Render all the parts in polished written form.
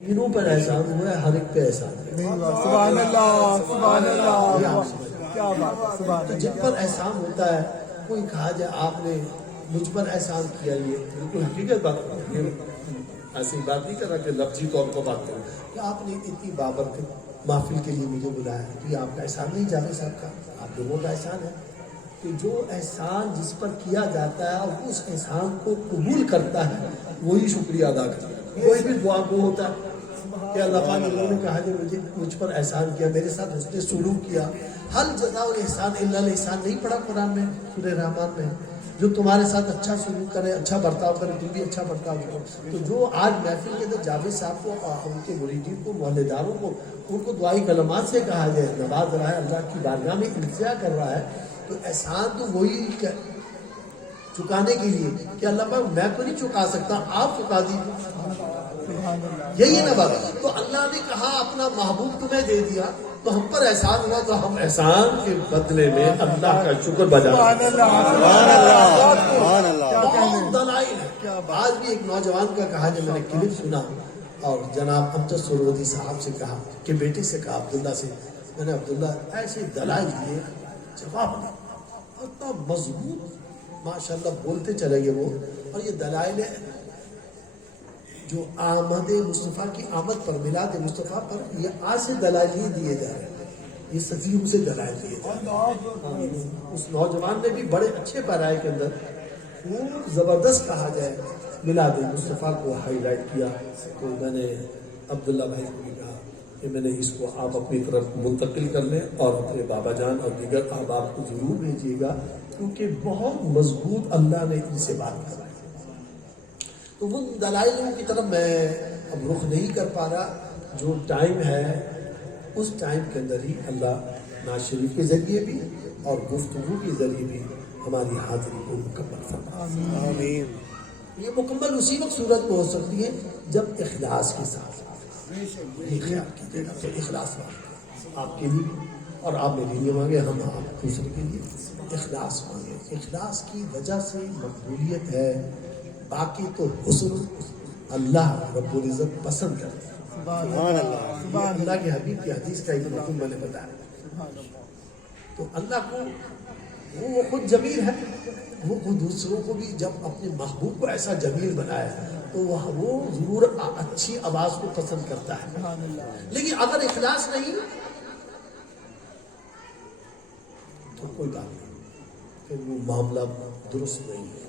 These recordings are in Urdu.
تینوں پر احسان ہوا ہے، ہر ایک پہ احسان ہے۔ سبحان اللہ سبحان اللہ، یہ آپ سمجھ کیا بات ہے، سبحان تو اللہ۔ جن پر احسان ہوتا ہے کوئی کہا جائے آپ نے مجھ پر احسان کیا، یہ بالکل حقیقت بات ہے، ایسی بات نہیں کر رہا کہ لفظی طور پر بات کروں کہ آپ نے اتنی بابرکت محفل کے لیے مجھے بلایا ہے، تو یہ آپ کا احسان نہیں جاوید صاحب کا، آپ لوگوں کا احسان ہے کہ جو احسان جس پر کیا جاتا ہے اور اس احسان کو قبول کرتا ہے وہی شکریہ ادا کرتا ہے۔ کوئی بھی دعا کو ہوتا ہے کہ اللہ پاک نے لوگوں نے کہا کہ مجھ پر احسان کیا، میرے ساتھ حسن سلوک کیا، حل جزاء الاحسان الا الاحسان نہیں پڑھا قرآن میں سورہ رحمان میں، جو تمہارے ساتھ اچھا سلوک کرے، اچھا برتاؤ کرے، تم بھی اچھا برتاؤ کرو۔ تو جو آج محفل کے اندر جاوید صاحب کو اور ان کے مریدین کو، محلےداروں کو، ان کو دعائی کلمات سے کہا جائے، نواز رہا ہے، اللہ کی بارگاہ میں التجا کر رہا ہے، تو احسان تو وہی چکانے کے لیے کہ اللہ پاک میں تو نہیں چکا سکتا، آپ چکا دیجیے، یہی ہے نا بات۔ تو اللہ نے کہا اپنا محبوب تمہیں دے دیا تو ہم پر احسان ہوا، تو ہم احسان کے بدلے میں اللہ کا شکر بجا سبحان اللہ سبحان اللہ، بہت دلائل ہے۔ آج بھی ایک نوجوان کا کہا جب میں نے کلپ سنا اور جناب امجد سرودی صاحب سے کہا کہ بیٹے سے کہا عبداللہ سے، میں نے عبداللہ ایسے دلائل دیے، جواب نہیں، اتنا مضبوط ماشاءاللہ بولتے چلے گئے وہ، اور یہ دلائل ہے جو آمد مصطفیٰ کی آمد پر، میلاد مصطفیٰ پر یہ آج سے دلائل ہی دیے جا رہے ہیں، یہ صدیوں سے دلائل دیے جا رہے ہیں۔ اس نوجوان نے بھی بڑے اچھے پیرائے کے اندر خوب زبردست کہا جائے میلاد مصطفیٰ کو ہائی لائٹ کیا، تو میں نے عبداللہ بھائی کو بھی کہا کہ میں نے اس کو آپ اپنی طرف منتقل کر لیں اور اپنے بابا جان اور دیگر احباب کو ضرور بھیجیے گا، کیونکہ بہت مضبوط اللہ نے ان سے بات کرائی۔ تو وہ دلائلوں کی طرف میں اب رخ نہیں کر پا رہا، جو ٹائم ہے اس ٹائم کے اندر ہی اللہ ناز شریف کے ذریعے بھی اور گفتگو کے ذریعے بھی ہماری حاضری کو مکمل فرمائے۔ آمین۔ یہ مکمل اسی وقت صورت میں ہو سکتی ہے جب اخلاص کے ساتھ یہ خیال کیجیے گا کہ اخلاص مانگے آپ کے لیے اور آپ میرے لیے مانگے، ہم آپ دوسرے کے لیے اخلاص مانگے۔ اخلاص کی وجہ سے مقبولیت ہے، باقی تو حسن اللہ رب العزت پسند کرتے ہیں۔ سبحان اللہ یہ اللہ کے حبیب کی حدیث کا ایک مفہوم میں نے بتایا۔ تو اللہ کو وہ خود جمیل ہے، وہ خود دوسروں کو بھی جب اپنے محبوب کو ایسا جمیل بنایا تو وہ ضرور اچھی آواز کو پسند کرتا ہے، لیکن اگر اخلاص نہیں تو کوئی بات نہیں، پھر وہ معاملہ درست نہیں ہے۔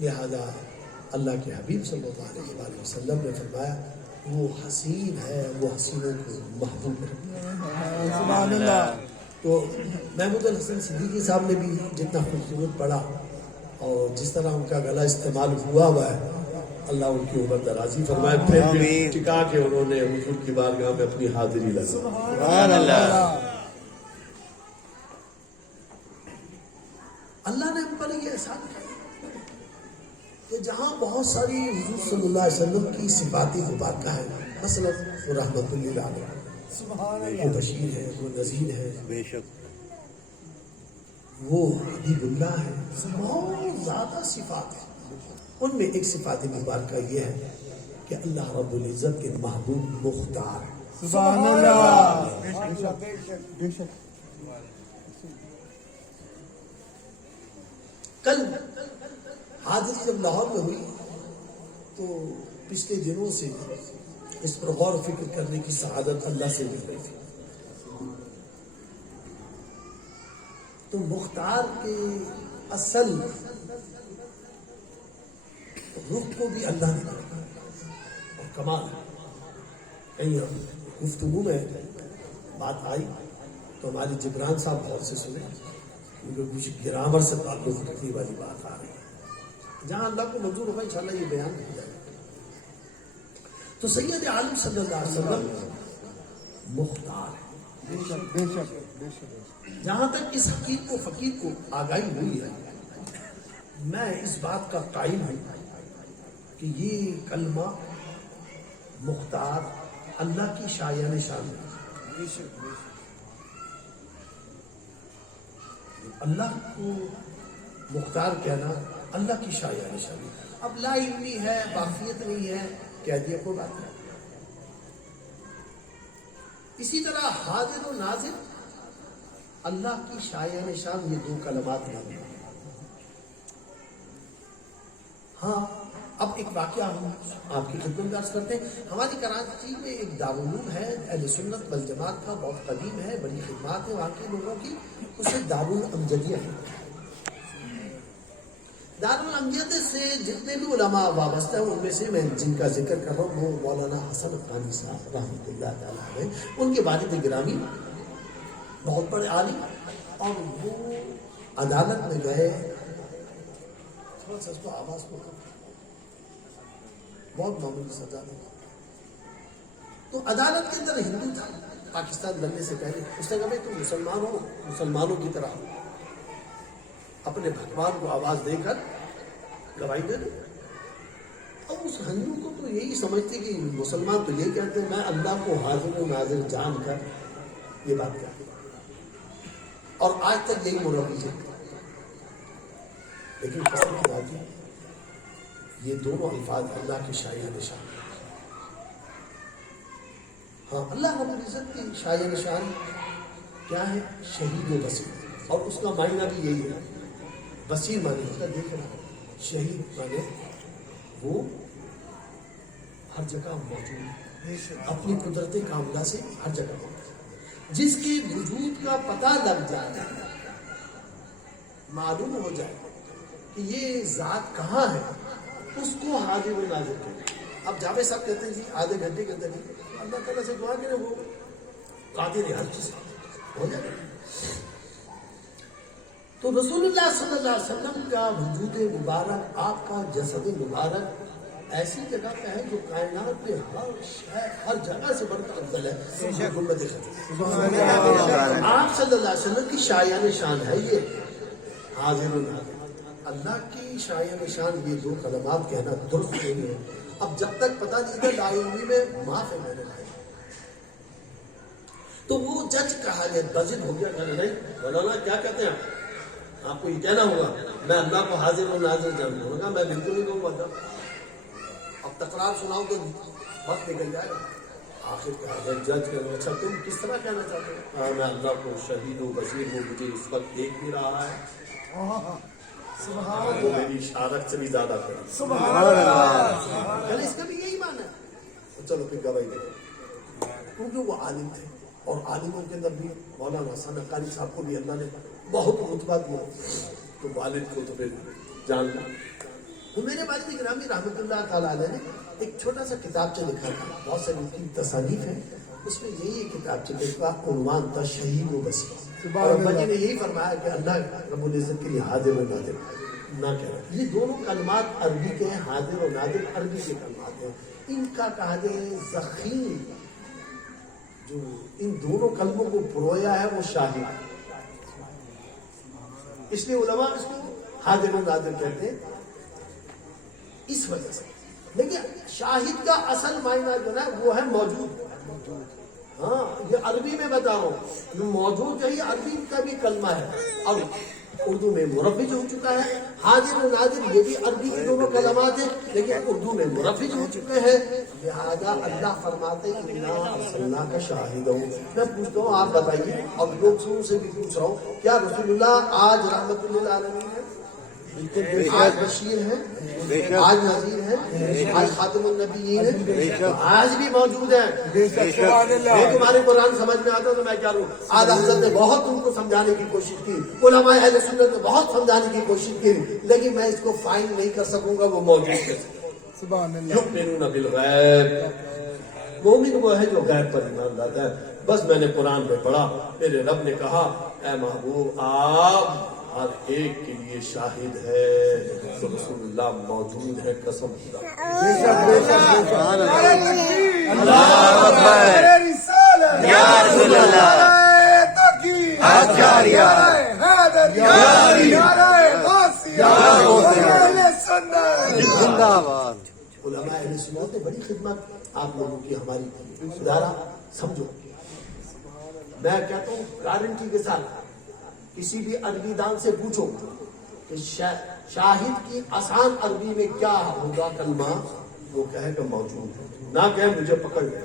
لہذا اللہ کے حبیب صلی اللہ علیہ وسلم نے فرمایا وہ حسین ہے، وہ حسینوں کو محبوب ہے۔ سبحان اللہ۔ تو محمود الحسن صدیقی صاحب نے بھی جتنا خوبصورت پڑھا اور جس طرح ان کا گلا استعمال ہوا ہے، اللہ ان کی عمر درازی فرمائے، پھر بھی ٹکا کے انہوں نے حضور کی بارگاہ میں اپنی حاضری لگائی۔ سبحان اللہ۔ اللہ نے ان پر یہ احسان کیا کہ جہاں بہت ساری حضور صلی اللہ علیہ وسلم کی صفات مبارکہ ہیں، مثلا وہ رحمت للعالمین، وہ بشیر ہے، وہ نذیر ہے، بے شک وہ حبیب اللہ ہے، بہت زیادہ صفات ہیں۔ ان میں ایک صفات مبارکہ یہ ہے کہ اللہ رب العزت کے محبوب مختار ہے۔ سبحان اللہ۔ بے شک بے شک۔ کل حاضری جب لاہور میں ہوئی تو پچھلے دنوں سے اس پر غور و فکر کرنے کی سعادت اللہ سے مل رہی تھی۔ تو مختار کے اصل رخ کو بھی اللہ نے دیکھا اور کمال ہے۔ کہیں گفتگو میں بات آئی تو ہمارے جبران صاحب بہت سے سنے، کیونکہ کچھ گرامر سے تعلق رکھنے والی بات آ رہی ہے، جہاں اللہ کو منظور ہوگا انشاءاللہ یہ بیان ہو جائے گا۔ تو سید عالم صلی اللہ علیہ وسلم مختار ہے، بے شک بے شک بے شک۔ جہاں تک اس حقیق کو فقیر کو آگاہی ہوئی ہے، میں اس بات کا قائل ہوں کہ یہ کلمہ مختار اللہ کی شایان شان ہے۔ اللہ کو مختار کہنا اللہ کی شایان شان ہے۔ اب لا علمی ہے، واقفیت نہیں ہے، کہہ دیا کوئی بات نہیں، اسی طرح حاضر و ناظر اللہ کی شایان شان، یہ دو کلمات نہیں. ہاں اب ایک واقعہ ہم آپ کی خدمت میں عرض کرتے ہیں. ہماری کراچی میں ایک دارالعلوم ہے اہل سنت والجماعت کا، بہت قدیم ہے، بڑی خدمات ہے وہاں کے لوگوں کی، اسے دارالامجدیہ ہے. دارالامجد سے جتنے بھی علماء وابستہ ہیں ان میں سے میں جن کا ذکر کر رہا ہوں وہ مولانا حسن افغانی صاحب رحمۃ اللہ تعالیٰ علیہ، ان کے والد گرامی بہت بڑے عالم، اور وہ عدالت میں گئے. تھوڑا سا اس کو آواز کو بہت معمولی سزا دے. تو عدالت کے اندر ہندو تھا پاکستان بننے سے پہلے، اس نے کہا بھائی تم مسلمان ہو، مسلمانوں کی طرح اپنے بھگوان کو آواز دے کر گواہی دے دو. اب اس ہندو کو تو یہی سمجھتے کہ مسلمان تو یہی کہتے ہیں میں اللہ کو حاضر و ناظر جان کر یہ بات کرتا ہوں، اور آج تک یہی مربی ہے. لیکن قسم کی بات ہے یہ دونوں الفاظ اللہ کی شایان شان. ہاں اللہ رب العزت کی شایان شان کیا ہے؟ شہید و بصیر، اور اس کا معنی بھی یہی ہے. بصیر معنی ہوتا ہے دیکھ رہا، شہید معنی وہ ہر جگہ موجود ہے، اپنی قدرت کاملہ سے ہر جگہ موجود ہے. جس کے وجود کا پتہ لگ جائے، معلوم ہو جائے کہ یہ ذات کہاں ہے، اس کو حاضر و ناظر کریں. اب جاوید صاحب کہتے ہیں جی آدھے گھنٹے کے اندر اللہ تعالیٰ سے دعا کرے، وہ قادر ہے ہر چیز ہو جائے. تو رسول اللہ صلی اللہ علیہ وسلم کا وجود مبارک، آپ کا جسد مبارک ایسی جگہ پہ ہے جو کائنات میں ہر جگہ سے بڑھ کر افضل ہے. گنبد خطیب آپ صلی اللہ علیہ وسلم کی شایان شان ہے یہ حاضر و ناظر. اللہ کی شایان شان یہ دو کلمات کہنا درست نہیں ہے. اب جب تک پتہ نہیں تھا دارالعلوم میں معاف ہے میں نے لائے، تو وہ جج کہا گیا، بجد ہو گیا، کہنا نہیں مولانا کیا کہتے ہیں آپ کو یہ کہنا ہوگا میں اللہ کو حاضر و ناظر جانتا ہوں. میں بالکل نہیں کہوں گا. اب تکرار سناؤں تو وقت نکل جائے گا. آخر کہا گیا جج کہ اچھا تم کس طرح کہنا چاہتے ہو؟ میں اللہ کو شہید و بصیر ہوں، مجھے اس وقت دیکھ بھی رہا ہے، وہ میری اشارت سے بھی زیادہ کرے. اس کا بھی یہی معنی ہے. چلو پھر گواہی دے، کیونکہ وہ عالم تھے، اور عالموں کے اندر بھی مولانا حسن افغانی صاحب کو بھی اللہ نے بہت رتبہ دیا، تو والد کو تو پھر جاننا. تو میرے والد گرامی رحمۃ اللہ تعالیٰ علیہ نے ایک چھوٹا سا کتابچہ لکھا تھا، بہت ساری ان کی تصانیف ہیں، اس میں یہی کتابچہ کا عنوان تھا شہید و بصیر. اور بجی نے یہی فرمایا کہ اللہ رب العزت کے لیے حاضر و ناظر نہ کہنا. یہ دونوں کلمات عربی کے ہیں، حاضر و ناظر عربی کے کلمات ہیں. ان کا کہا جائے ذخیر جو ان دونوں کلموں کو پرویا ہے وہ شاہد، اس لیے علماء اس کو حاضر و ناظر کہتے ہیں اس وجہ سے. لیکن شاہد کا اصل معنی جو ہے وہ ہے موجود. ہاں یہ عربی میں بتا رہا ہوں، موجود جو ہے یہ عربی کا بھی کلمہ ہے، اور اردو میں مرفج ہو چکا ہے. حاضر و ناظر یہ بھی عربی کے دونوں کلمات ہیں، لیکن اردو میں مرفج ہو چکے ہیں. لہذا اللہ فرماتے ہیں اِنَّا أَرْسَلْنَاكَ شَاهِدًا. میں پوچھتا ہوں آپ بتائیے، اور لوگ سے بھی پوچھ رہا ہوں، کیا رسول اللہ آج رحمت للعالمین ہے؟ آج بشیر ہے، آج نذیر ہے، آج خاتم النبیین ہے، آج بھی موجود ہے. میں تمہارے قرآن سمجھ میں آتا تو میں کیا لوں. اعلیٰ حضرت نے بہت ان کو سمجھانے کی کوشش کی، علماء اہل سنت نے بہت سمجھانے کی کوشش کی، لیکن میں اس کو فائن نہیں کر سکوں گا. وہ موجود ہے. یؤمنون بالغیب، مومن وہ ہے جو غیب پر ایمان لاتا ہے. بس میں نے قرآن میں پڑھا، میرے رب نے کہا اے محبوب آپ ہر ایک کے لیے شاہد ہے، تو رسول اللہ موجود ہے. قسم خدا. علماء اہل سنت نے بڑی خدمت آپ لوگوں کی ہماری ادارہ سمجھو. میں کہتا ہوں گارنٹی کے ساتھ کسی بھی عربی دان سے پوچھو کہ شاہد کی آسان عربی میں کیا ہوگا کلمہ، وہ کہے کہ موجود ہے، نہ کہے مجھے پکڑ گیا.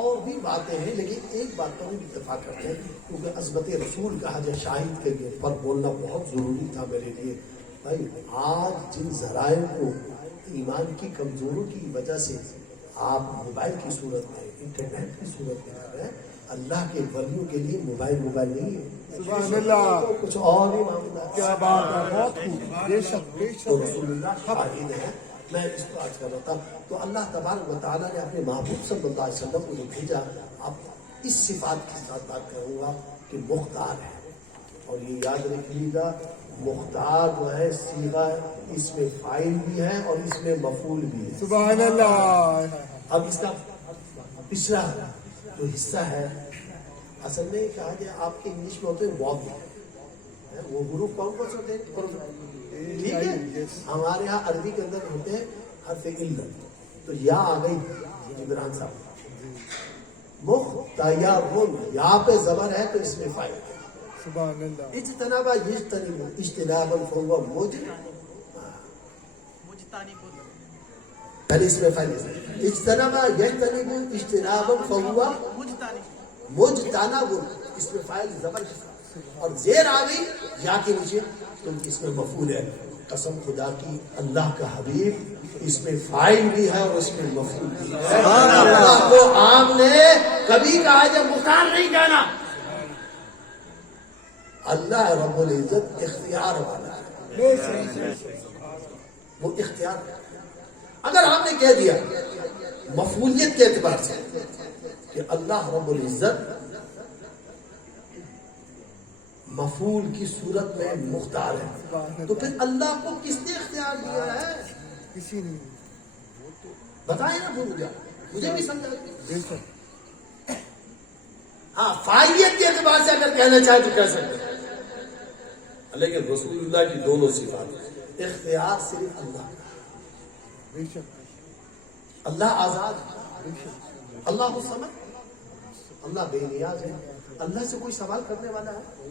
اور بھی باتیں ہیں، لیکن ایک بات پر بھی اتفاق کرتے ہیں، کیونکہ عظمت رسول کہا جائے شاہد کے لیے پر بولنا بہت ضروری تھا میرے لیے۔ بھائی آج جن ذرائع کو ایمان کی کمزوروں کی وجہ سے آپ موبائل کی صورت میں، انٹرنیٹ کی صورت میں کر رہے ہیں، اللہ کے ولیوں کے لیے موبائل نہیں ہے، سبحان اللہ، کچھ اور ہی معاملہ ہے۔ کیا بات ہے، بہت خوب، بے شک بے تو شک۔ رسول اللہ شاہد ہے۔ میں اس کو آج کر رہا تھا، تو اللہ تبارک و تعالیٰ نے اپنے محبوب صلی اللہ علیہ وسلم کو جو بھیجا، اب اس صفات کے ساتھ بات کروں گا کہ مختار ہے، اور یہ یاد رکھیے گا مختار جو ہے صیغہ اس میں فاعل بھی ہے اور اس میں مفعول بھی ہے۔ سبحان اللہ۔ اب اس کا پچھلا جو حصہ ہے، اصل میں کہا گیا آپ کے انگلش میں ہوتے ہیں واو، وہ حروف کون سے ہوتے ہیں؟ ٹھیک ہے، ہمارے یہاں عربی کے اندر ہوتے ہیں حرف علت، تو یا آ گئی عمران صاحب، مختیرون، یا پہ زبر ہے تو اس میں فائل ہے۔ سبحان اللہ۔ اجتنابا یجتنب اجتنابا فهو پہلے اس میں فائل ہے، اجتنابا یجتنب اجتنابا فهو مجتنب، اس میں فائل زبر ہے اور زیر آ گئی یا کے نیچے تو اس میں مفعول ہے۔ قسم خدا کی اللہ کا حبیب اس میں فاعل بھی ہے اور اس میں مفعول بھی ہے۔ اللہ کو آپ نے کبھی کہا جب مختار نہیں کہنا، اللہ رب العزت اختیار والا ہے، وہ اختیار ہے۔ اگر آپ نے کہہ دیا مفعولیت کے اعتبار سے کہ اللہ رب العزت مفعول کی صورت میں مختار ہے، تو پھر اللہ کو کس نے اختیار دیا ہے؟ کسی نے بتائیں نا، بھول گیا، مجھے بھی سمجھا۔ بے شک۔ ہاں فاعلیت کے اعتبار سے اگر کہنا چاہے تو کہہ سکتے ہیں، لیکن رسول اللہ کی دونوں صفات، اختیار صرف اللہ کا، بے شک۔ اللہ آزاد ہے، بے شک۔ اللہ الصمد، اللہ بے نیاز ہے۔ اللہ سے کوئی سوال کرنے والا ہے؟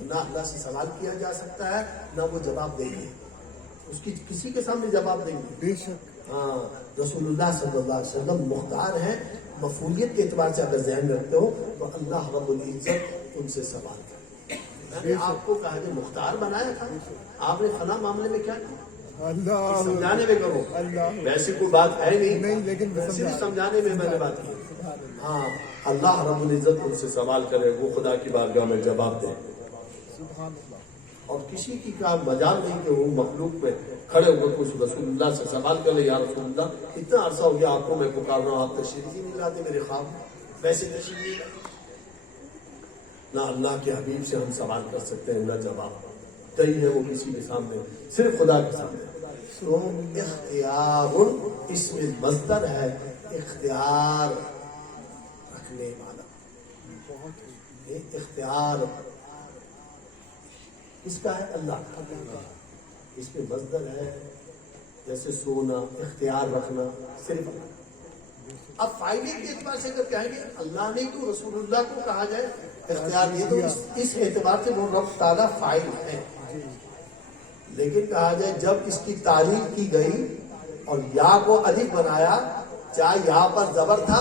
نہ اللہ سے سوال کیا جا سکتا ہے، نہ وہ جواب دیں گے، اس کی کسی کے سامنے جواب دیں گے۔ بے شک۔ ہاں رسول اللہ صلی اللہ علیہ وسلم مختار ہیں، مفعولیت کے اعتبار سے اگر ذہن میں رکھتے ہو تو اللہ رب العزت ان سے سوال کرے۔ میں نے آپ کو کہا کہ مختار بنایا تھا، آپ نے فلاں معاملے میں کیا کیا؟ اللہ سمجھانے میں کرو، اللہ، ویسے کوئی بات ہے نہیں، لیکن صرف سمجھانے میں میں نے بات کی۔ ہاں اللہ رب العزت ان سے سوال کرے، وہ خدا کی بارگاہ میں جواب دے، سبحان اللہ۔ اور کسی کی کا مجال نہیں کہ وہ مخلوق میں کھڑے ہو کر کچھ رسول اللہ سے سوال کر لے، یا رسول اللہ اتنا عرصہ ہو گیا آپ کو میں پکار رہا ہوں، آپ تشریف ہی نہیں لاتے میرے خواب میں، ویسے تشریف نہیں لاتے۔ نہ اللہ کے حبیب سے ہم سوال کر سکتے ہیں، نہ جواب کئی ہے وہ کسی کے سامنے، صرف خدا کے سامنے۔ تو اختیار اس میں مصدر ہے، اختیار رکھنے والا، یہ اختیار اس کا ہے اللہ کا، اس میں مصدر ہے جیسے سونا، اختیار رکھنا صرف اللہ۔ اب فائدے کے اعتبار سے اگر کہیں گے اللہ نے تو رسول اللہ کو کہا جائے اختیار دیا، تو اس اعتبار سے وہ رب تعالیٰ فائل ہے، لیکن کہا جائے جب اس کی تعریف کی گئی اور یا کو الف بنایا، چاہے یہاں پر زبر تھا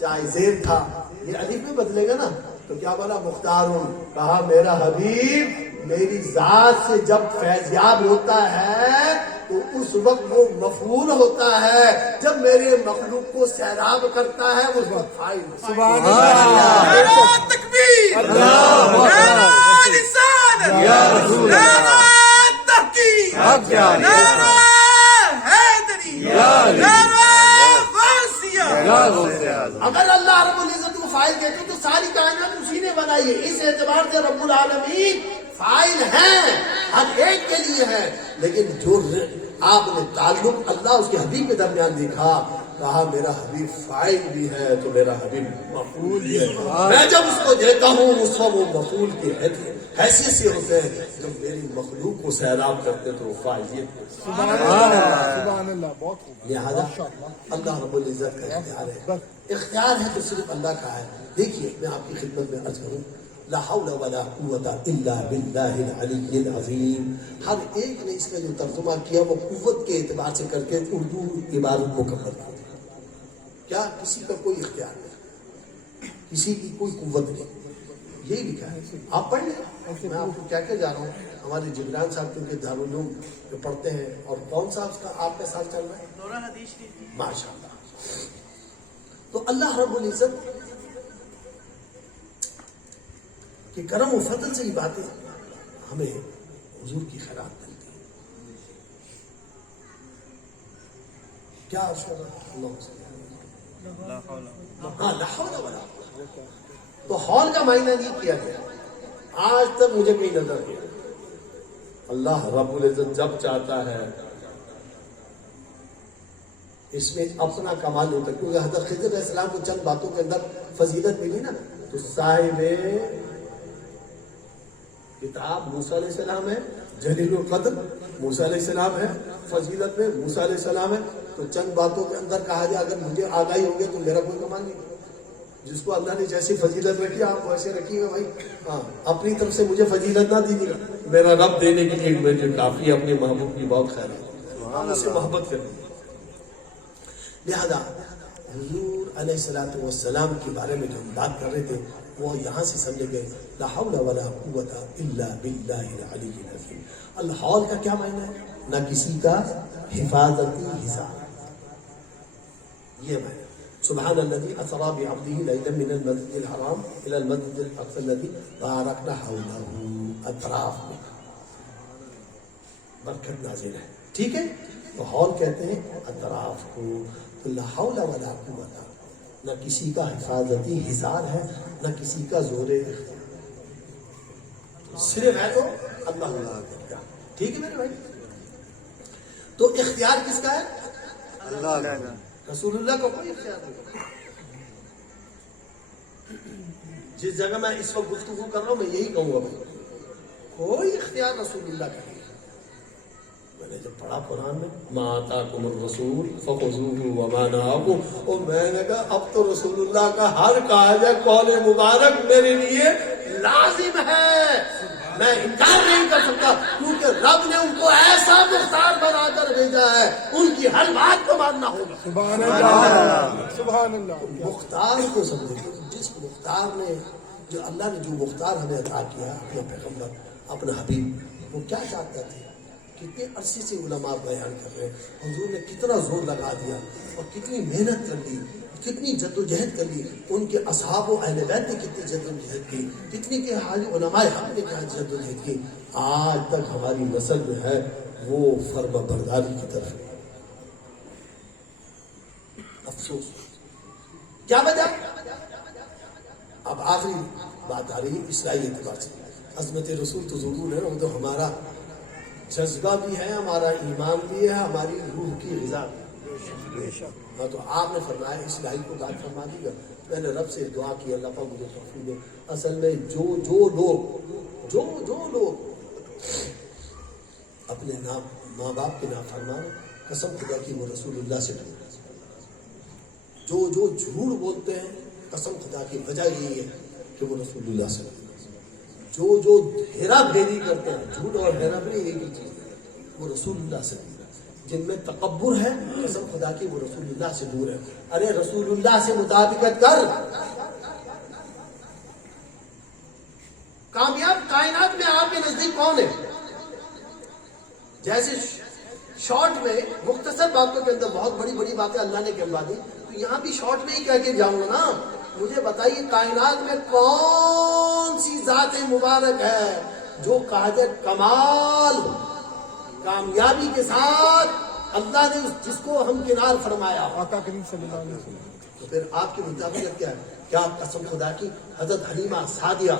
چاہے زیر تھا، یہ الف میں بدلے گا نا، تو کیا بولا مختار ہوں، کہا میرا حبیب میری ذات سے جب فیضیاب ہوتا ہے تو اس وقت وہ مفعول ہوتا ہے، جب میرے مخلوق کو سیراب کرتا ہے اس وقت فاعل۔ سبحان اللہ۔ نعرہ تکبیر، نعرہ رسالت، نعرہ تحقیق، نعرہ حیدری، نعرہ غوثیہ۔ اگر اللہ رب العزت کو فائل دیتے تو ساری کائنات اسی نے بنائی ہے، اس اعتبار سے رب العالمین فائل ہیں، ہر ایک کے لیے ہے، لیکن جو آپ نے تعلق اللہ اس کے حبیب کے درمیان دیکھا، کہا میرا حبیب فائل بھی ہے تو میرا حبیب مفعول بھی ہے۔ میں جب اس کو دیتا ہوں اس وقت وہ مفعول کی حیثیت سے ہوتے ہیں، جب میری مخلوق کو سیراب کرتے تو وہ فائلیت۔ سبحان اللہ، سبحان اللہ، بہت خوب۔ لہذا اللہ رب العزت کا اختیار ہے، اختیار ہے تو صرف اللہ کا ہے۔ دیکھیے میں آپ کی خدمت میں عرض کروں، لا حول ولا قوت الا باللہ العلی العظیم، ہر ایک نے اس کا جو ترجمہ کیا وہ قوت کے اعتبار سے کر کے اردو عبارت مکمل کی، کیا کسی کا کوئی اختیار نہیں، کسی کی کوئی قوت نہیں، یہی لکھا ہے. آپ پڑھ لیں. میں آپ کو کیا جا رہا ہوں. ہمارے جبران صاحب کے دارالعلوم جو پڑھتے ہیں. اور کون سا اس کا آپ کا سال چل رہا ہے؟ دورہ حدیث کی. ماشاء اللہ. تو اللہ رب العزت کہ کرم و فضل سے یہ باتیں ہمیں حضور کی خیرات ملتی ہے. کیا ہاں لا حول ولا قوة. تو ہال کا معنی نہیں کیا گیا آج تک مجھے کہیں نظر نہیں. اللہ رب العزت جب چاہتا ہے اس میں اپنا کمال ہوتا ہے. کیونکہ حضرت خضر علیہ السلام کو چند باتوں کے اندر فضیلت ملی نا. تو صاحب کتاب موسیٰ علیہ السلام ہے، جلیل القدر موسیٰ علیہ السلام ہے، فضیلت میں موسیٰ علیہ السلام ہے. تو چند باتوں کے اندر کہا جائے اگر مجھے آگاہی ہوگی تو میرا کوئی کمال نہیں. جس کو اللہ نے جیسی فضیلت رکھی آپ ویسے رکھیے گا بھائی. ہاں اپنی طرف سے مجھے فضیلت نہ دیجیے گا. میرا رب دینے کے لیے مجھے کافی ہے. اپنے محبوب کی بہت خیر ہے، ہم اسے محبت کریں. لہذا حضور علیہ السلام کے بارے میں جو ہم بات کر رہے تھے وہ یہاں سے سمجھے گئے لا حول ولا قوت الا باللہ العلی العظیم. الحول کا کیا معنی ہے؟ نہ کسی کا حفاظتی حساب. یہ معنی سبحان الذي اسرى بعبده ليلا من المسجد الحرام الى المسجد الاقصى الذي باركنا حوله. اطراف میں برکت نازل ہے. ٹھیک ہے. تو حول کہتے ہیں اطراف کو. تو لا حول ولا قوت نہ کسی کا حفاظتی حصار ہے نہ کسی کا زور اختیار. صرف ہے تو اللہ کا. ٹھیک ہے میرے بھائی. تو اختیار کس کا ہے؟ اللہ کا. رسول اللہ کو کوئی اختیار نہیں. جس جگہ میں اس وقت گفتگو کر رہا ہوں میں یہی کہوں گا بھائی کوئی اختیار رسول اللہ کا نہیں. میں نے جب پڑھا قرآن میں ما آتاکم الرسول فخذوہ وما نہاکم، اور میں نے کہا اب تو رسول اللہ کا ہر کاج قول مبارک میرے لیے لازم ہے. میں انکار نہیں کر سکتا کیونکہ رب نے ان کو ایسا مختار بنا کر بھیجا ہے ان کی ہر بات کو ماننا ہوگا. سبحان اللہ سبحان اللہ. مختار کو سمجھے جس مختار نے جو اللہ نے جو مختار ہمیں عطا کیا اپنا پیغمبر اپنا حبیب وہ کیا چاہتا تھے. کتنے عرصے سے علماء بیان کر رہے ہیں حضور نے کتنا زور لگا دیا اور کتنی محنت کر لی کتنی جد و جہد کر لی. ان کے اصحاب و اہل بیت نے کتنی جد و جہد کی کتنی کے حال علماء ہم نے کیا جد و جہد کی. آج تک ہماری نسل میں ہے وہ فرما برداری کی طرف. افسوس کیا وجہ. اب آخری بات آ رہی ہے اسلائی اعتبار سے. عظمت رسول تو ضرور ہے وہ تو ہمارا جذبہ بھی ہے ہمارا ایمان بھی ہے ہماری روح کی غذا بھی. ہاں تو آپ نے فرمایا اسلائی کو بات فرما دی گا. میں نے رب سے دعا کی اللہ پاک مجھے توفیق دے. اصل میں جو لوگ اپنے ماں باپ کے نام فرمان قسم خدا کی وہ رسول اللہ سے دور. جو جھوٹ بولتے ہیں قسم خدا کی وجہ یہی ہے کہ وہ رسول اللہ سے دور. جو ہیرا پھیری کرتے ہیں جھوٹ اور ہیرا پھیری ایک ہی چیز ہے وہ رسول اللہ سے دور. جن میں تکبر ہے قسم خدا کی وہ رسول اللہ سے دور ہے. ارے رسول اللہ سے مطابقت کر. کامیاب کائنات میں آپ کے نزدیک کون ہے؟ جیسے شارٹ میں مختصر باتوں کے اندر بہت بڑی بڑی باتیں اللہ نے کہلوا دی تو یہاں بھی شارٹ میں ہی کہہ کے جاؤں گا نا. مجھے بتائیے کائنات میں کون سی ذات مبارک ہے جو قاعدہ کمال کامیابی کے ساتھ اللہ نے جس کو ہم کنار فرمایا. آقا کریم صلی اللہ علیہ وسلم. تو پھر آپ کی مطابقت کیا ہے؟ کیا قسم خدا کی حضرت حلیمہ سعدیہ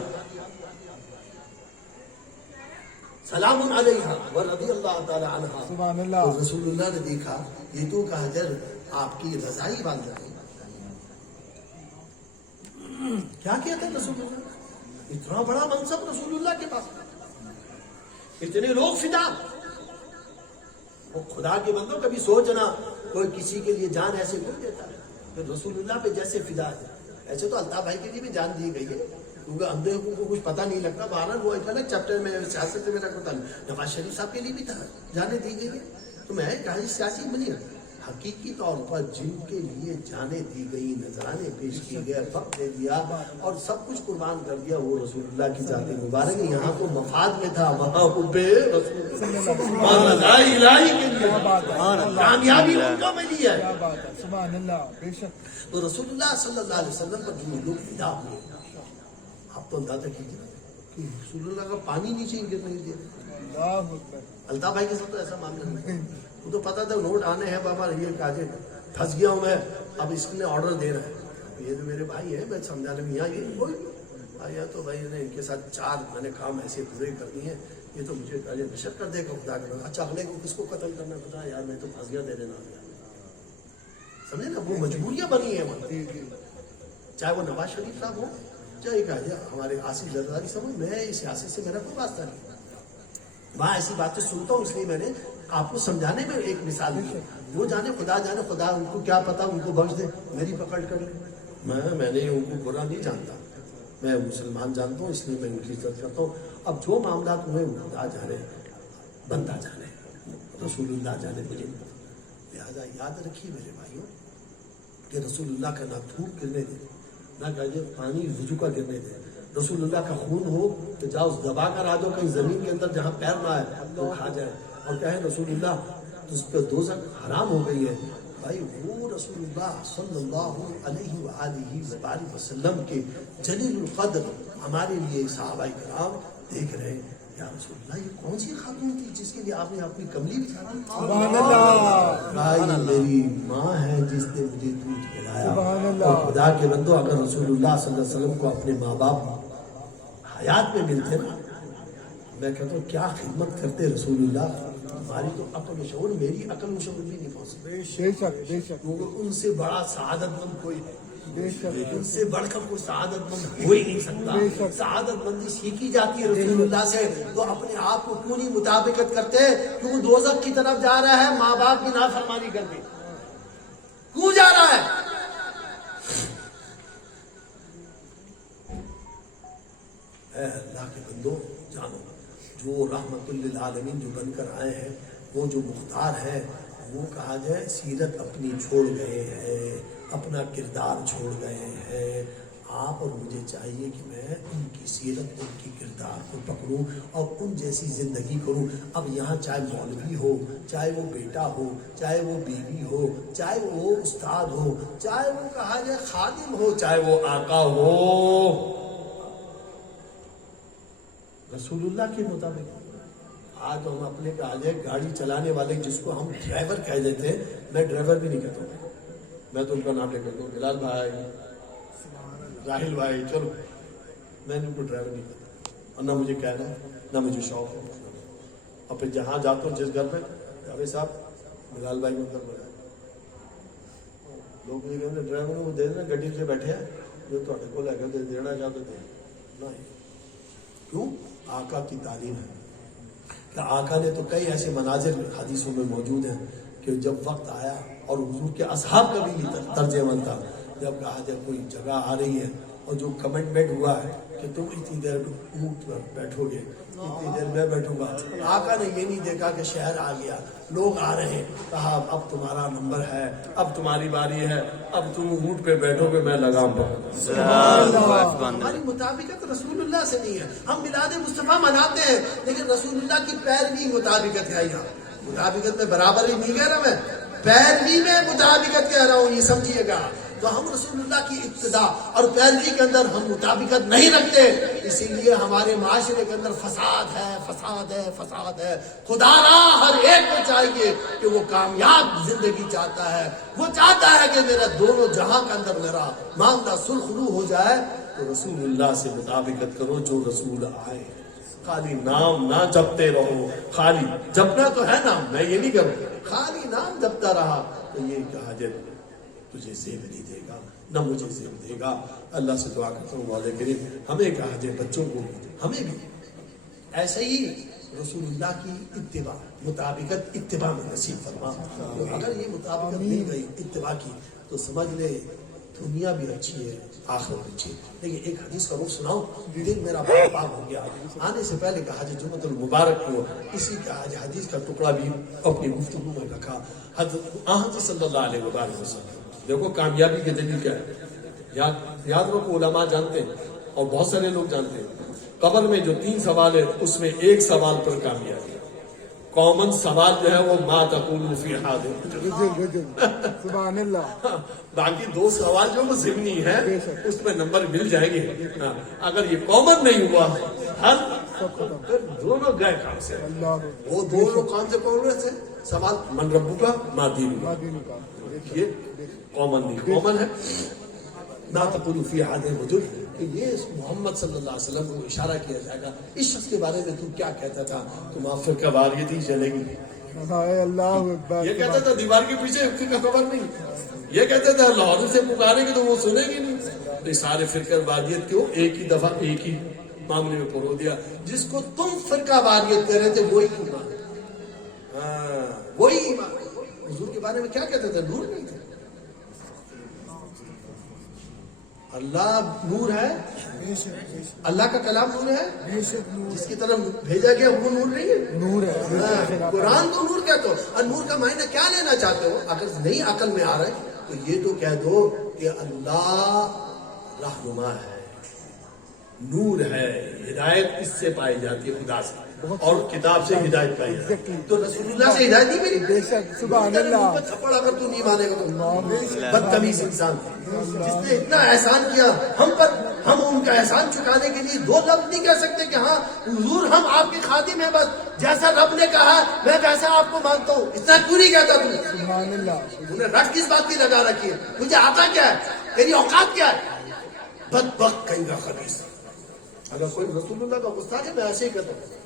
سلام علیہا ورضی اللہ تعالی عنہا سبحان اللہ. تو رسول اللہ نے دیکھا یہ تو کا حجر آپ کی رضائی باندھ رہی. کیا کہتے ہیں رسول اللہ؟ اتنا بڑا منصب رسول اللہ کے پاس اتنے لوگ فدا. وہ خدا کے بندوں کبھی سوچنا کوئی کسی کے لیے جان ایسے کوئی دیتا ہے کہ رسول اللہ پہ جیسے فدا ہے. ایسے تو الطاف بھائی کے لیے بھی جان دی گئی ہے کیونکہ اندھے کو کچھ پتہ نہیں لگتا. بہرحال وہ ایک الگ چیپٹر میں سیاست سے میرا کوئی تعلق. نواز شریف صاحب کے لیے بھی تھا جانے دی گئی ہے. تو میں کہا سیاسی بنی حقیقی طور پر جن کے لیے جانیں دی گئی، نذرانے پیش کیے گئے، وقت دے دیا اور سب کچھ قربان کر دیا، وہ رسول اللہ کی ذات مبارک ہے۔ یہاں تو مفاد میں تھا، وہاں حب رسول اور رضا الہی کے لیے کامیابی ان کو ملی ہے۔ کیا بات ہے، سبحان اللہ، بے شک۔ تو رسول اللہ صلی اللہ علیہ وسلم پر جو لوگ فدا ہوئے، آپ تو اندازہ کیجیے کہ رسول اللہ کا پانی نیچے گر نہیں دیا۔ اللہ اکبر۔ الطاف بھائی کے ساتھ تو ایسا معاملہ نہیں، وہ تو پتا تھا نوٹ آنے ہیں، بابا یہ کاجے پھنس گیا ہوں میں، اب اس نے آرڈر دینا ہے، یہ تو میرے بھائی ہیں، میں سمجھانے میں یہاں یہ کوئی آیا تو بھائی نے ان کے ساتھ 4 میں نے کام ایسے پورے کر دیے ہیں، یہ تو مجھے کاجے نشر کر دے گا خدا کا، اچھا اگلے کو کس کو قتل کرنا خدا یار، میں تو پھنس گیا تیرے نام، سمجھے نا، وہ مجبوریاں بنی ہیں وہاں، چاہے وہ نواز شریف صاحب ہو، چاہے کہا ہمارے آصف زرداری صاحب ہو، میں اس سیاست سے میرا کوئی واسطہ نہیں، وہاں ایسی باتیں سنتا ہوں، اس لیے میں نے آپ کو سمجھانے میں ایک مثال دی، وہ جانے خدا ان کو کیا پتا، ان کو بخش دے، میری پکڑ کر لے، میں نے ان کو برا نہیں جانتا، میں مسلمان جانتا ہوں، اس لیے میں ان کی عزت کرتا ہوں۔ اب جو معاملات ہوئے وہ خدا جانے، بندہ جانے، رسول اللہ جانے مجھے، لہٰذا یاد رکھیے میرے بھائیوں کہ رسول اللہ کا نہ دھوپ گرنے دے، نہ کہیے پانی وضو کا گرنے دے، رسول اللہ کا خون ہو تو جاؤ دبا کر آ جاؤ کہیں زمین کے اندر جہاں پیر نہ آئے تو کھا جائے، اور کہیں رسول اللہ اس پہ دوزخ حرام ہو گئی ہے، بھائی وہ رسول اللہ صلی اللہ علیہ وآلہ وسلم کے جلیل القدر ہمارے لیے صحابہ کرام دیکھ رہے ہیں، یا رسول اللہ یہ کون سی خاتون تھی جس کے لیے آپ نے اپنی کملی بچھائی؟ سبحان اللہ، بھائی میری ماں ہے جس نے مجھے دودھ پلایا، سبحان اللہ۔ اور خدا کے بندو اگر رسول اللہ صلی اللہ علیہ وسلم کو اپنے ماں باپ حیات میں ملتے نا، میں کہتا ہوں کیا خدمت کرتے رسول اللہ، ہماری تو عقل و شعور، میری عقل و شعور بھی نہیں پہنچ سکتے، بے شک، بے شک، کیونکہ ان سے بڑا سعادت مند کوئی نہیں، بے شک، ان سے بڑھ کر کوئی سعادت مند ہو ہی نہیں سکتا۔ سعادت مندی سیکھی جاتی ہے رسول اللہ سے، تو اپنے آپ کو کیوں نہیں مطابقت کرتے، کیوں دوزخ کی طرف جا رہا ہے، ماں باپ کی نافرمانی کر کے کیوں جا رہا ہے؟ اے اللہ کے بندو جانو، جو رحمت للعالمین جو بن کر آئے ہیں، وہ جو مختار ہے، وہ کہا جائے سیرت اپنی چھوڑ گئے ہیں، اپنا کردار چھوڑ گئے ہیں، آپ اور مجھے چاہیے کہ میں ان کی سیرت، ان کی کردار کو پکڑوں اور ان جیسی زندگی کروں۔ اب یہاں چاہے مولوی ہو، چاہے وہ بیٹا ہو، چاہے وہ بیوی ہو، چاہے وہ استاد ہو، چاہے وہ کہا جائے خادم ہو، چاہے وہ آقا ہو، رسول اللہ کے مطابق۔ آج ہم اپنے کہا جائے گاڑی چلانے والے جس کو ہم ڈرائیور کہہ دیتے ہیں، میں ڈرائیور بھی نہیں کہتا ہوں، میں تو ان کا نام لے کہتا ہوں بلال بھائی، راہل بھائی، چلو، میں نے ان کو ڈرائیور نہیں کہتا، اور نہ مجھے کہنا نہ مجھے شوق ہے، اور پھر جہاں جاتا ہوں جس گھر میں جاوید صاحب بلال بھائی کو اندر بلایا، لوگ یہ کہتے ہیں ڈرائیور وہ دے دینا گڈی سے بیٹھے ہیں جو تھوڑے کو لے کے دینا چاہتے تھے، نہیں، کیوں؟ آقا کی تعلیم ہے کہ آقا نے تو کئی ایسے مناظر حدیثوں میں موجود ہیں کہ جب وقت آیا، اور حضور کے اصحاب کا بھی طرز عمل تھا، جب کہا جب کوئی جگہ آ رہی ہے اور جو کمٹمنٹ ہوا ہے کہ تم اتنی دیر اونٹ پر بیٹھو گے، اتنی دیر میں بیٹھوں گا، آقا نے یہ نہیں دیکھا کہ شہر آ گیا، لوگ آ رہے ہیں، کہا اب تمہارا نمبر ہے، اب تمہاری باری ہے، اب تم اونٹ پہ بیٹھو گے، میں لگام پکڑوں۔ ہماری مطابقت رسول اللہ سے نہیں ہے، ہم میلاد مصطفیٰ مناتے ہیں لیکن رسول اللہ کی پیروی مطابقت ہے، یہاں مطابقت میں برابر ہی نہیں کہہ رہا، میں پیروی میں مطابقت کہہ رہا ہوں، یہ سمجھیے گا۔ تو ہم رسول اللہ کی ابتدا اور پیروی کے اندر ہم مطابقت نہیں رکھتے، اسی لیے ہمارے معاشرے کے اندر فساد ہے، فساد ہے، فساد ہے۔ خدا را ہر ایک کو چاہیے کہ وہ کامیاب زندگی چاہتا ہے، وہ چاہتا ہے کہ میرا دونوں جہاں کے اندر میرا معاملہ سلخ رو ہو جائے، تو رسول اللہ سے مطابقت کرو، جو رسول آئے، خالی نام نہ جپتے رہو، خالی جپنا تو ہے نام، میں یہ نہیں کروں، خالی نام جپتا رہا تو یہ کہا جائے تجھے زیب نہیں دے گا، نہ مجھے زیب دے گا۔ اللہ سے دعا کرتا ہوں مولا کریم ہمیں کہا جائے بچوں کو ہمیں بھی ایسے ہی رسول اللہ کی اتباع، مطابقت اتباع میں نصیب فرما۔ تو اگر یہ مطابقت مل گئی اتباع کی تو سمجھ لے دنیا بھی اچھی ہے آخرت بھی اچھی ہے. لیکن ایک حدیث کا رخ سناؤ. دل میرا پاک پاک ہو گیا. آنے سے پہلے کہ حج جمعۃ المبارک کو اسی کا حدیث کا ٹکڑا بھی اپنی گفتگو میں رکھا. حضرت صلی اللہ علیہ وسلم دیکھو کامیابی کے دلیل کیا ہے. یاد رکھو علماء جانتے ہیں اور بہت سارے لوگ جانتے ہیں قبر میں جو 3 سوال ہے اس میں ایک سوال پر کامیابی. کامن سوال جو ہے وہ ما تقول فی حاضر. سبحان اللہ. باقی 2 سوال جو وہ ضمنی ہے اس میں نمبر مل جائے گے. اگر یہ کامن نہیں ہوا پھر دونوں گئے کام سے. وہ دونوں کون سے کون سے سوال من ربو کا ما دین کا یہ کامن نہیں. کامن ہے لا تقولوا فی حاضر وجود کہ یہ محمد صلی اللہ علیہ وسلم کو اشارہ کیا جائے گا اس شخص کے بارے میں تم کیا کہتا تھا. تم آپ فرقہ واریتی چلے گی. اللہ یہ کہتا تھا دیوار کے پیچھے فرقہ خبر نہیں. یہ کہتے تھے لاہور سے پکارے گے تو وہ سنے گی نہیں. تو سارے فرقہ واریت کو ایک ہی دفعہ ایک ہی معاملے میں پرو دیا. جس کو تم فرقہ واریت کہہ رہے تھے وہی ایمان. وہی ایمان. حضور کے بارے میں کیا کہتے تھے؟ نور نہیں تھے. اللہ نور ہے. اللہ کا کلام نور ہے. جس کی طرف بھیجا گیا وہ نور نہیں ہے. نور ہے. قرآن تو نور کہتے ہو. اور نور کا معنی کیا لینا چاہتے ہو؟ اگر نہیں عقل میں آ رہا ہے تو یہ تو کہہ دو کہ اللہ رہنما ہے, نور ہے. ہدایت اس سے پائی جاتی ہے خدا سے, اور کتاب سے ہدایت پائی جاتی ہے. تو رسول اللہ سے ہدایت نہیں ملی. بے شک. سبحان اللہ. تھپڑ اگر تو نہیں مانے گا تو بدتمیز انسان جس نے اتنا احسان کیا ہم پر, ہم ان کا احسان چکانے کے لیے 2 لفظ نہیں کہہ سکتے کہ ہاں حضور ہم آپ کے خادم ہیں, بس جیسا رب نے کہا میں ویسا آپ کو مانتا ہوں. اتنا کیوں نہیں کہتا تم؟ سبحان اللہ. انہیں رٹ کس بات کی لگا رکھی ہے؟ تجھے آتا کیا ہے؟ تیری اوقات کیا ہے؟ بدبخت کہیں گا خبیث. اگر کوئی رسول اللہ کا گستاخ ہے میں ایسے ہی کہتا ہوں.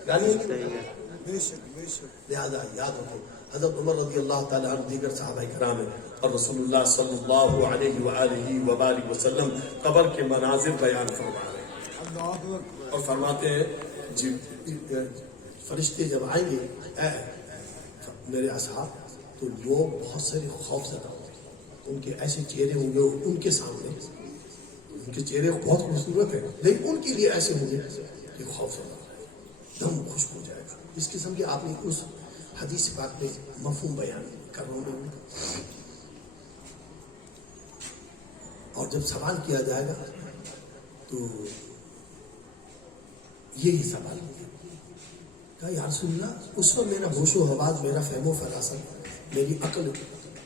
لہذا یاد رکھو حضرت عمر رضی اللہ تعالیٰ عنہ دیگر صحابہ کرام ہیں اور رسول اللہ صلی اللہ علیہ وآلہ وبارک وسلم قبر کے مناظر بیان فرما رہے ہیں اور فرماتے ہیں جی فرشتے جب آئیں گے اے میرے اصحاب تو لوگ بہت سارے خوف زدہ ہوں گے. ان کے ایسے چہرے ہوں گے ان کے سامنے, ان کے چہرے بہت خوبصورت ہیں لیکن ان کے لیے ایسے ہوں گے کہ خوف زدہ دم خشک ہو جائے گا. اس قسم کے آپ نے اس حدیث پاک میں مفہوم بیان کر رہا ہوں. اور جب سوال کیا جائے گا تو یہی سوال کہا یا رسول اللہ اس وقت میرا ہوش و حواس, میرا فہم و فراست, میری عقل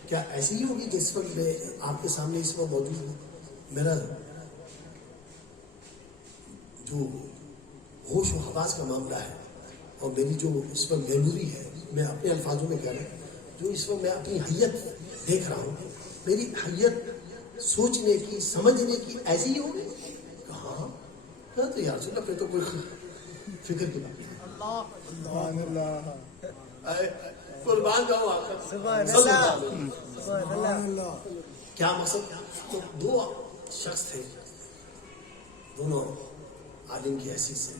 کیا ایسی ہی ہوگی کہ اس وقت میں آپ کے سامنے اس وقت موجود ہوں؟ میرا جو ہوش و حواس کا معاملہ ہے اور میری جو اس وقت میموری ہے, میں اپنے الفاظوں میں کہہ رہا ہوں, جو اس وقت میں اپنی حیت دیکھ رہا ہوں, میری حیت سوچنے کی سمجھنے کی ایسی ہی ہوگی. کہاں تو یا رسول اللہ پھر تو کوئی فکر کی بات نہیں. سبحان اللہ. قربان جاؤ آقا. کیا مقصد؟ تو 2 شخص تھے, دونوں عالم کی حیثیت سے.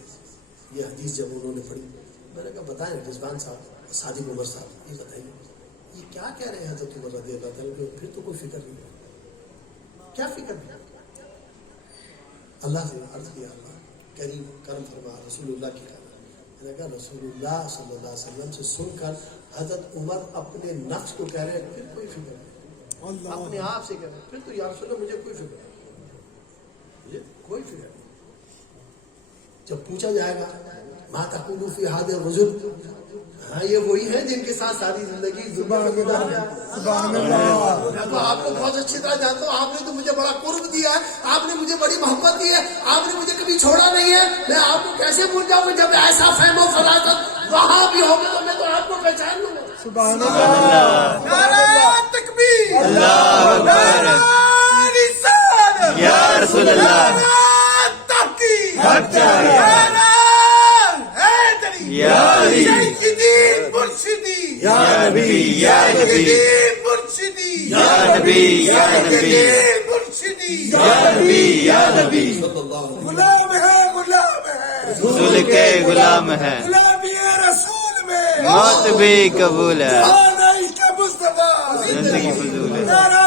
یہ حدیث جب انہوں نے پڑھی میں نے کہا بتائیں رضوان صاحب, صادق عمر صاحب, یہ بتائیے یہ کیا کہہ رہے ہیں حضرت عمر رضی اللہ تعالیٰ. پھر تو کوئی فکر نہیں, کیا فکر نہیں. اللہ سے عرض کیا اللہ کریم کرم فرما رسول اللہ کی کہا. میں نے کہا رسول اللہ صلی اللہ علیہ وسلم سے سن کر حضرت عمر اپنے نفس کو کہہ رہے ہیں پھر کوئی فکر نہیں, اپنے آپ سے کہہ رہے ہیں پھر تو یا رسول اللہ مجھے کوئی فکر نہیں, کوئی فکر نہیں. جب پوچھا جائے گا ما تقول فی هذا الرجل, ہاں یہ وہی ہیں جن کے ساتھ ساری زندگی. سبحان اللہ. میں تو آپ کو بہت اچھی طرح جانتا ہوں, آپ نے تو مجھے بڑا قرب دیا ہے, آپ نے مجھے بڑی محبت دی ہے, آپ نے مجھے کبھی چھوڑا نہیں ہے. میں آپ کو کیسے بھول جاؤں؟ جب ایسا فہم و فراست وہاں بھی ہوگا تو میں تو آپ کو پہچان لوں گا. سبحان اللہ. نعرہ تکبیر, اللہ اکبر, نعرہ رسالت, یا رسول اللہ, نعرہ تحقیق, حق جاری, نعرہ حیدری, یا علی, سیدی مرشدی, یا نبی, یا نبی, مرشدی, یا نبی, یا نبی, مرشدی, یا نبی, یا نبی. غلام ہے, غلام ہے, رسول کے غلام ہے, غلامی رسول میں موت بھی قبول ہے, آنائی کا مصطفیٰ, زندگی فضول ہے. نعرہ